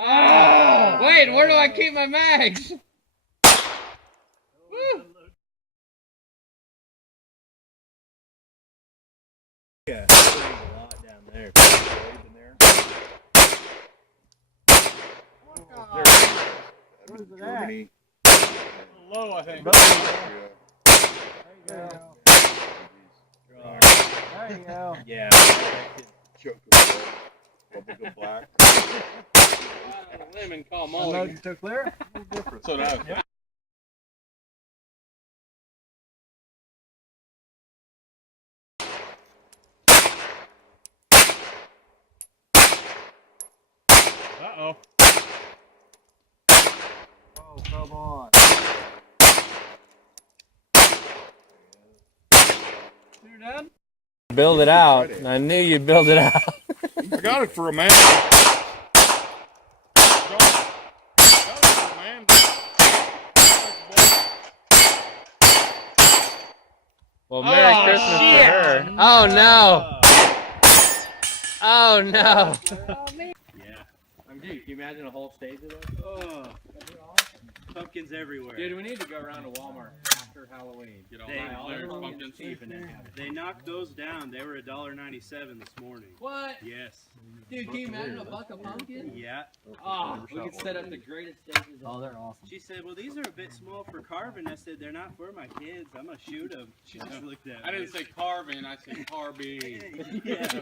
Oh, wait, where do I keep my mags? Woo. Yeah, a lot down there. Where's it at? Low, I think. There you go. There you go. Yeah. Choke bubblegum black. Lemon call No, Molly. you took clear? A little different. So now. Uh-oh. Oh, come on. You're done? Build it out. I knew you'd build it out. I got it for a man. Well, Merry Christmas to her. Oh, no. Oh, no. Yeah. Dude, can you imagine a whole stage of that? Oh. Pumpkins everywhere. Dude, we need to go around to Walmart after Halloween. Get all my Claire's pumpkins. They knocked those down. They were $1.97 this morning. What? Yes. Dude, can you imagine a buck of pumpkins? Yeah. Oh, we could set up the greatest stages. Oh, they're awesome. She said, well, these are a bit small for carving. I said, they're not for my kids. I'm going to shoot them. She just looked at me. I didn't say carving, I said carbine. Yeah.